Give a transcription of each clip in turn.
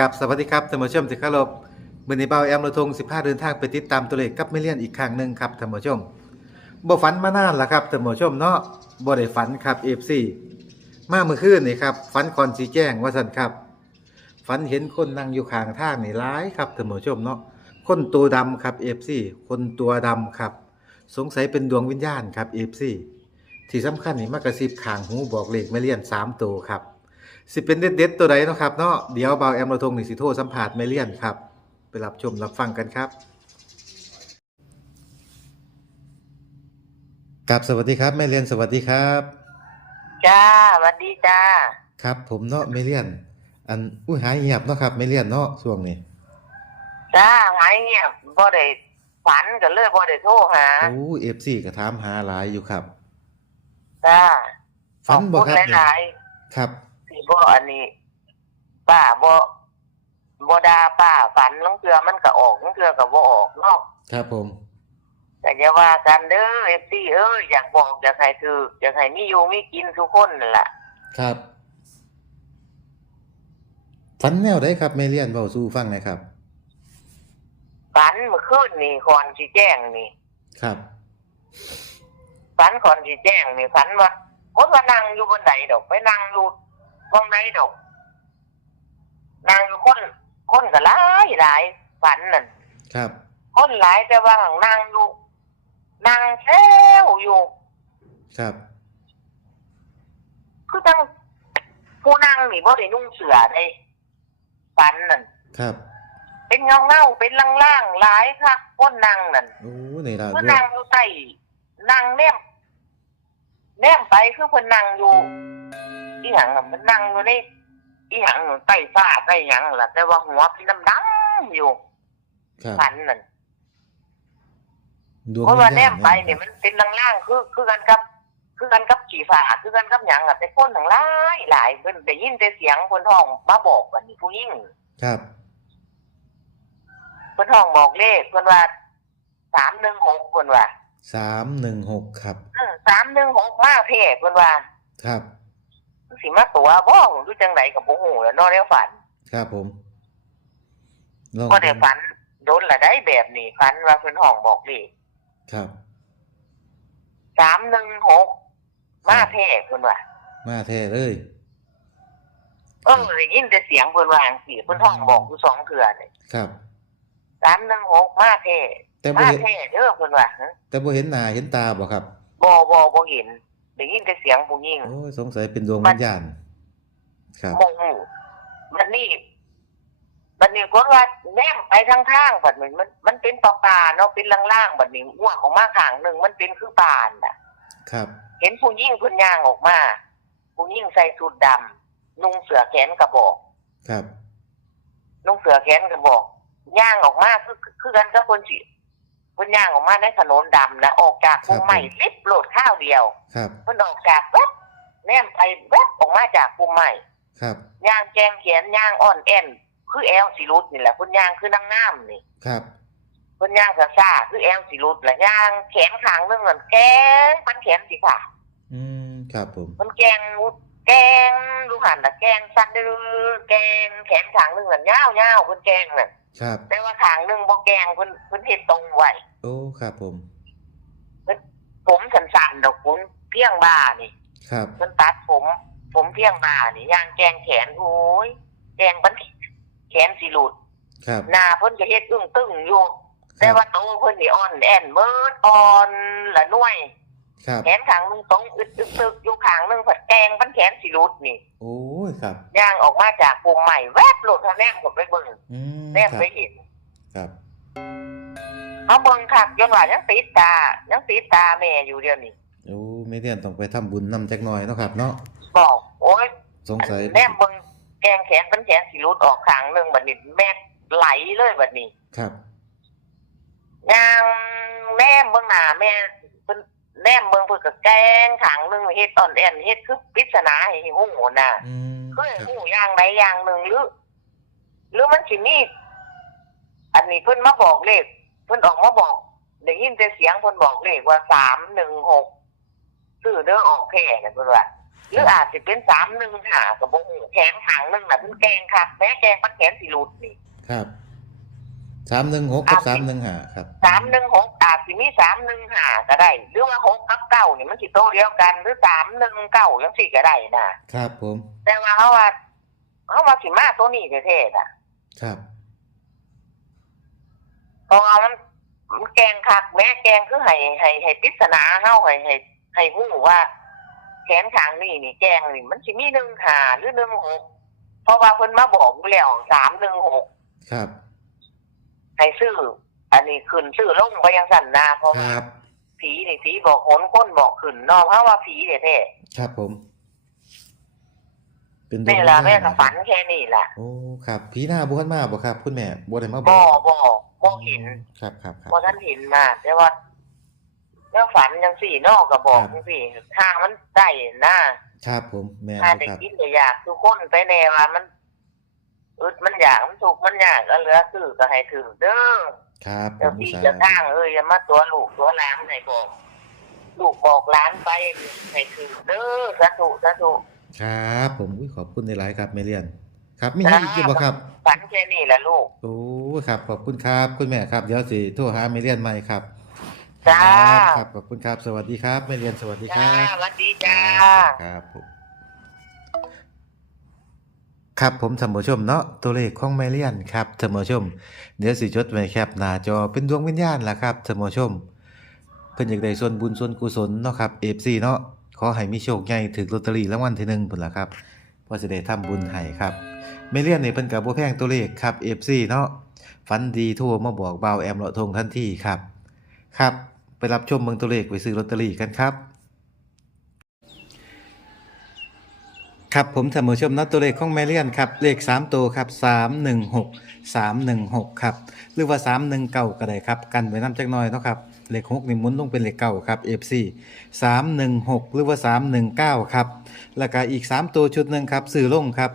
กับสวัสดีครับท่านผู้ชมที่เคารพมื้อนี้เบาแอมระทง15 เดินทางไปติดตามตัวเลขกับแม่เลียนอีกครั้งหนึ่งครับท่านผู้ชมบ่ฝันมานานแล้วครับท่านผู้ชมเนาะบ่ได้ฝันครับ FC มาเมื่อคืนนี่ครับฝันก่อนสิแจ้งว่าซั่นครับฝันเห็นคนนั่งอยู่ข้างทางนี่หลายครับท่านผู้ชมเนาะคนตัวดำครับ FC คนตัวดำครับ สงสัยเป็นดวงวิญญาณครับ FC ที่สำคัญนี่มากระซิบข้างหูบอกเลขแม่เลียนสามตัวครับ สิเป็นเด็ดๆตัวใดเนาะครับเนาะเดี๋ยวเบาแอมเราทงนี่สิโทรสัมผัสไม่เลี่ยนครับ ไปรับชมรับฟังกันครับกับสวัสดีครับแม่เลียนสวัสดีครับ จ้าสวัสดีจ้า ครับผมเนาะไม่เลี่ยน อันอุ้ยหายเงียบเนาะครับไม่เลี่ยนเนาะช่วงนี้จ้าหายเงียบบ่ได้ฝันก็เลยบ่ได้โทรหาโอ้เอฟซีก็ถามหาหลายอยู่ครับ จ้าฝันบ่ขอครับณเนี่ยหลายครับๆที่ บ่อันนี้ป้าบ่บ่ด่าป้าฝันลางเทื่อมันก็ออกลางเทื่อก็บ่ออกเนาะครับผมแต่อย่าว่ากันเด้อ FC เอ้ยอยากบอกอยากให้ถืออยากให้มีอยู่มีกินทุกคนนั่นล่ะ ครับฝันแนวใดครับไม่เลี่ยนเบาสู้ฟังหน่อยครับ ฝันเมื่อคืนนี่ก่อนสิแจ้งนี่ครับฝันก่อนสิแจ้งนี่ฝันว่าคนว่านั่งอยู่บนไดดอกไปนั่งอยู่ บนไดดอกนั่งอยู่คนคนก็หลายหลายฝันนั่นครับ คนหลายแต่ว่านั่งอยู่นั่งแซวอยู่ ครับ คือตั้งผู้นั่งนี่บ่ได้นุ่งเสื้อเลยฝันนั่นครับ เป็นเงาเงาๆเป็นล่างๆหลายค่ะคนนั่งนั่นโอ้นี่ล่ะคือเรื่อนั่งงอยู่ใต้นั่งแนมแนมไปคือเพิ่นนั่งอยู่ อีหยังน่ะมันนั่งอยู่ในอีหยังใต้ฟ้าใต้หยังล่ะ แต่ว่าหัวเป็นดำๆอยู่ครับฝันนั่นดวงเพราะว่าแนญมไปเนี่ยมันเป็นล่างๆคือคือกันกับ คือกันกับสีฟ้าคือกันกับหยังอะแต่คนทั้งหลายหลายเพิ่นได้ยินแต่เสียงเพิ่นห้องมาบอกว่านี่ผู้หญิงครับ เพิ่นห้องบอกเลขเพิ่นว่า316เพิ่นว่าสามหนึ่งหกครับเออ316มาเพ่เพิ่นว่า ครับ สิมาตัวบ่ดูจังไดก็บ่ฮู้แล้วเนาะแล้วฝัน ครับผมลองบ่ได้ฝันโดนละได้แบบนี้ฝันว่าเพิ่นห้องบอกเลขครับ316มาเพ่เพิ่นว่ามาแท้เลยเออได้ยินแต่เสียงเพิ่นว่าจังซี่เพิ่นห้องบอกอยู่สองเทื่อนี่ครับ316มาเพ่แต่บ่มาเห็นเพ่เด้อเพิ่นว่าฮะแต่บ่เห็นหน้าเห็นตาบ่ครับบ่บ่บ่เห็น ได้ยินแต่เสียงผู้หญิงโอ้ยสงสัยเป็นดวงวิญญาณครับบ่ฮู้มันนี่บัดนี้คนว่าแนมไปทางทางบัดนี้มันมันเป็นป่าป่าๆเนาะเป็นล่างๆบัดนี้หัวออกมาข้างหนึงมันเป็นคือป่านน่ะ ครับ เห็นผู้หญิงเพิ่นย่างออกมาผู้หญิงใส่สูทดำนุ่งเสื้อแขนกระบอก ครับนุ่งเสื้อแขนกระบอกย่างออกมาคือคือกันกับคนสิ เพิ่นย่างออกมาในถนนดำนะออกจากภูมิใหม่ลิบโหลดข้าวเดียวครับเพิ่นออกจากแวบแนมไปแวบออกมาจากภูมิใหม่ครับย่างแจงแขนย่างอ่อนแอนคือแอลสิรุดนี่แหละเพิ่นย่างคือนางงามนี่ครับเพิ่นย่างซ่าๆคือแอลสิรุดแหละย่างแขนข้างหนึงนั่นแกงมันแขนสิค่ะ อืมครับผมมันแกงแกงดูหันน่ะแกงซัดดื้อแกงแขนข้างหนึงนั่นยาวๆเพิ่นแกงน่ะ ครับ แต่ว่าข้างหนึงบ่แกงเพิ่นเพิ่นเฮ็ดตรงไว้โอ้ ครับผม ผมสั้นๆดอกผมเพียงบ่านี่ครับ เพิ่นตัดผม ผมเพียงบ่านี่ย่างแกงแขนโอ้ยแกงมันแขนสิหลุดครับหน้าเพิ่นก็เฮ็ดอึ้งตึงอยู่คแต่รับว่าโตเพิ่นนี่อ่อนแอนเบิดอ่อนละหน่วย ครับ แขนข้างหนึงตรงอึดอึกตึกอยู่ข้างหนึงผัดแกงมันแขนสิหลุดนี่โอ้ยครับ ย่างออกมาจากวงใหม่แวบหลุดทางแนมกดไปเบิ่งอืมแนมครับไปเห็นครับเฮาเบิ่งคักจนว่ายังติดตายังติดตาแม่อยู่เดี๋ยวนี้โอ้ไม่เรียนต้องไปทำบุญนำจักหน่อยเนาะครับ เนาะบอกโอ้ยสงสัยแนมเบิ่งแกงแขนมันแขนสิหลุดออกข้างหนึงบัดนี้แม่ไหลเลยบัดนี้ ครับย่างแนมเบิ่งหน้าแม่เพิ่น แนมเบิ่งเพิ่นก็แกงข้างหนึงเฮ็ดอ่อนแอนเฮ็ดคือปริศนาให้ฮู้น่ะอืมเคยครับหูอย่างใดอย่างหนึ่งหรือ หรือมันสิมีอันนี้เพิ่นมาบอกเลขเพิ่นออกมาบอกได้ยินแต่เสียงเพิ่นบอกเลขว่าสามหนึ่งหกซื้อเด้อออกแค่นะเพิ่นว่าหรืออาจจะเป็นสามหนึ่งหากับโบหูแขนหางหนึ่งน่ะเป็นแกงค่ะแม้แกงมันแขนสีรูดนี่ ครับ สามหนึ่งหกกับสามหนึ่งห้าครับสามหนึ่งหกอาจจะมีสามหนึ่งหาก็ได้หรือว่าหกกับเก้านี่มันสิโตวเดียวกัน หรือสามหนึ่งเก้ายังสี่ก็ได้นะครับผม แต่ว่าเขาว่าเขาว่าสิมาตัวนี้เท่ๆน่ะ ครับเพราะว่ามันมันแกงคักแม้แกงคือให้ให้ให้ปริศนาเฮาให้ให้ให้ฮู้ว่า แขนขางนี่นี่แกงนี่มันสิมีหนึ่งหาหรือหนึ่งหกเพราะว่าเพิ่นมาบอกอยู่แล้วสามหนึ่งหกครับ ให้ซื้อ อันนี้ขึ้นซื้อลงไปยังสั่นนาเพราะคว่ารับ ผีนี่ผีบอกหนคนบอกขึ้นเนอกเพราะว่าผีเท่ครับผม เป็นๆดวงแม่ละแม่วิญก็ญาณฝันแค่นี้แหละโอ้ครับผีหน้าบุคันมาบ่ครับ คุณแม่บ่ได้มาบบ่อกบ่บ่เห็นครับครับครับ บ่ท่านเห็นมาแต่ว่าเมื่อฝันจังสี่นอกก็บอกครับ จังสี่ทางมันได้นะครับผมแม่นถ้าอยู่ได้ครับ กินก็อยากทุกคนไปแน่ว่ามัน อึดมันอยากมันถูกข์มันยากก็เหลือซื้อก็ให้ถึงเด้อครับผเจ้ามที่สาเจะทางเอ้ยอย่ามาตัวลูกตัวหลานให้บอก ลูกบอกหลานไปให้ถึงเด้อสาธุสาธุครับผมอุ้ยขอบคุณในหลายๆครับแม่เลียน ครับมีให้อีกอยู่บ่ครับ ฝันแค่นี้แหละลูก โอ้ครับขอบคุณครับคุณแม่ครับเดี๋ยวสิโทรหาแม่เลียนใหม่ครับจ้าครับครับขอบคุณครับสวัสดีครับแม่เลียนสวัสดีคจ้ารับสวัสดีจ้า ครับผม ครับผมท่านผู้ชมเนาะตัวเลขของแมเลียนครับท่านผู้ชม เดี๋ยวสิจดไว้แคปหน้าจอเป็นดวงวิญญาณล่ะครับท่านผู้ชม เพิ่นอยากได้ส่วนบุญส่วนกุศลเนาะครับ FC เนาะขอให้มีโชคใหญ่ถึกลอตเตอรี่รางวัลที่1พุ่นล่ะครับเพอสิได้ทำบุญให้ครับแมเลียนนี่เพิ่นก็บ่แพงตัวเลขครับ FC เนาะฝันดีโทรมาบอกบ่าวแอมเลาะทงทันทีครับครับไปรับชมเมืองตัวเลขไปซื้อลอตเตอรี่กันครับ ครับผมท่านผู้ชมนัดตัวเลขของแมเลียนครับเลข 3 ตัวครับ 316 316 ครับ หรือว่า 319 ก็ได้ครับ กันไว้น้ำจักหน่อยเนาะครับเลข6นี่หมุนลงเป็นเลขเก้าครับ FC 316 หรือว่า 319 ครับแล้วก็อีก 3 ตัวชุดหนึ่งครับซื้อลงครับ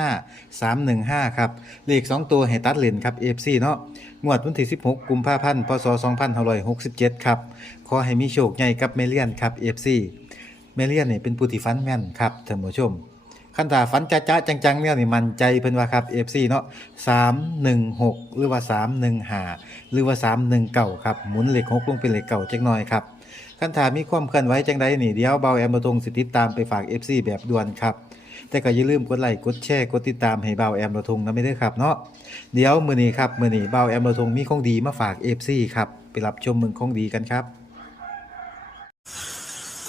315 315 ครับ เลข 2 ตัวให้ตัดเลนครับ FC เนาะงวดวันที่ 16 กุมภาพันธ์พศ2567 ครับ ขอให้มีโชคใหญ่กับเมเลียนครับ FC เมเลียนนี่เป็นผู้ที่ฟันแม่นครับท่านผู้ชมคันถ้าฟันจ้าๆจังๆเนี่ยนี่มันใจเพิ่นว่าครับ FC เนาะ316หนึ่งหกหรือว่า315หนึ่งหาหรือว่า319ครับหมุนเหลข6ลงเป็นเหลขเก่าจักหน่อยครับคันถ้ามีความเคลื่อนไหวจังใดนี่เดี๋ยวเบาแอมบ่ตรงสิติดตามไปฝาก FC แบบด่วนครับแต่ก็อย่าลืมกดไลค์กดแชร์กดติดตามให้เบาแอมระทงนะไม่ได้ครับเนาะเดี๋ยวมือนี้ครับมือนี้เบาแอมระทงมีของดีมาฝาก FC ครับไปรับชมมืองของดีกันครับ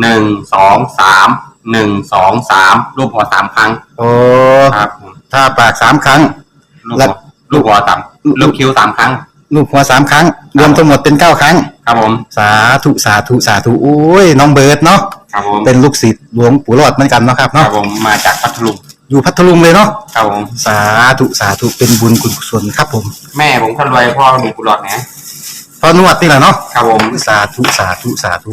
หนึ่งสองสามหนึ่งสองสามรูปหัวสามครั้งโอ้ครับผมถ้าปากสามครั้งลูกแล้หัววลูกหัวสามลูกคิ้วสามครั้ง ลูกหัวสามครั้ง รวมทั้งหมดเป็นเก้าครั้ง ครับผมสาธุสาธุสาธุโอ้ยน้องเบิร์ดเนาะครับผมเป็นลูกศิษย์หลวงปู่รอดเหมือนกันเนาะครับครัเนาะบผมมาจากพัทลุงอยู่พัทลุงเลยเนาะครับผม สาธุสาธุเป็นบุญกุศลครับผมแม่ผมคนรวยพ่อมีกุหลาบนะพอนวดนี่แหละเนาะครับผม สาธุสาธุสาธุ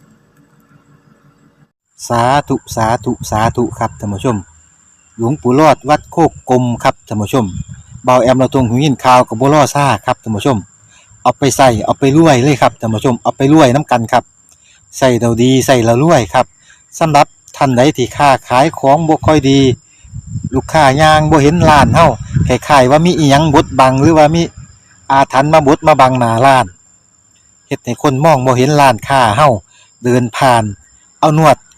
สาธุสาธุสาธุครับท่านผู้ชม หลวงปู่รอดวัดโคกกลมครับท่านผู้ชมเบาแอมเราตรงหูยินข่าวกับบัวล่อซ่าครับท่านผู้ชม เอาไปใส่เอาไปรวยเลยครับท่านผู้ชมเอาไปรวยน้ำกันครับใส่เราดีใส่เรารวยครับสำหรับท่านใดที่ค้าขายของบ่ค่อยดี ลูกค้ายางบ่เห็นร้านเฮาคล้ายๆว่ามีอีหยังบดบังหรือว่ามีอาถรรพ์มาบดมาบังหน้าร้านเฮ็ดให้คนมองบ่เห็นร้านค้าเฮาเดินผ่าน เอานวด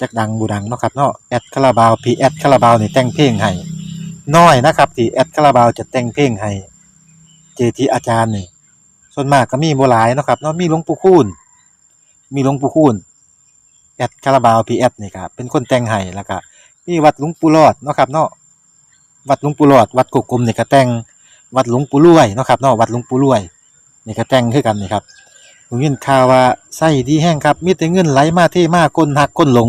จักดังบูดังเนาะครับเนาะแอดคาราบาวพีแอดคาราบาวนี่แต่งเพลงให้น้อยนะครับที่แอดคาราบาวจะแต่งเพลงให้เจทีอาจารย์นี่ส่วนมากก็มีบ่หลายเนาะครับเนาะมีหลวงปู่คูณมีหลวงปู่คูณแอดคาราบาวพีแอดนี่ครับเป็นคนแต่งให้แล้วก็มีวัดหลวงปู่รอดเนาะครับเนาะวัดหลวงปู่รอด วัดกกกลมนี่ก็แต่งวัดหลวงปู่รวยเนาะครับเนาะวัดหลวงปู่รวยนี่ก็แต่งคือกันนี่ครับผมยินข่าวว่าไส้ดีแห้งครับมีแต่เงินไหลมาเทมากคนหักคนหลง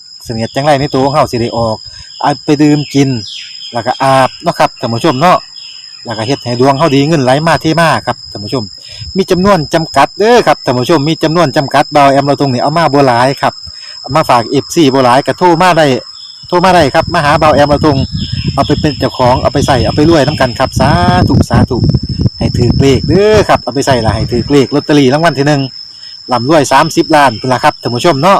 เสนียดจังไรในตัวของเฮาสิได้ออกเอาไปดื่มกิน แล้วก็อาบเนาะครับท่านผู้ชมเนาะแล้วก็เฮ็ดให้ดวงเฮาดีเงินไหลมาเทมาครับท่านผู้ชม มีจำนวนจำกัดเด้อครับท่านผู้ชมมีจำนวนจำกัดเบาแอมเราตรงนี้เอามาบ่หลายครับามาฝาก FC บ่หลายก็โทรมาได้โทรมาได้ครับมาหาเบาแอมเราตรงเอาไปเป็นเจ้าของเอาไปใส่เอาไปรวยนํกันครับสาธุสาธุให้ถือเลขเด้อครับเอาไปใส่ละให้ถือเลขลอตเตอรี่รางวัลที่หนึ่งลำรวยสามสิบล้านเป็นละครับท่านผู้ชมเนาะ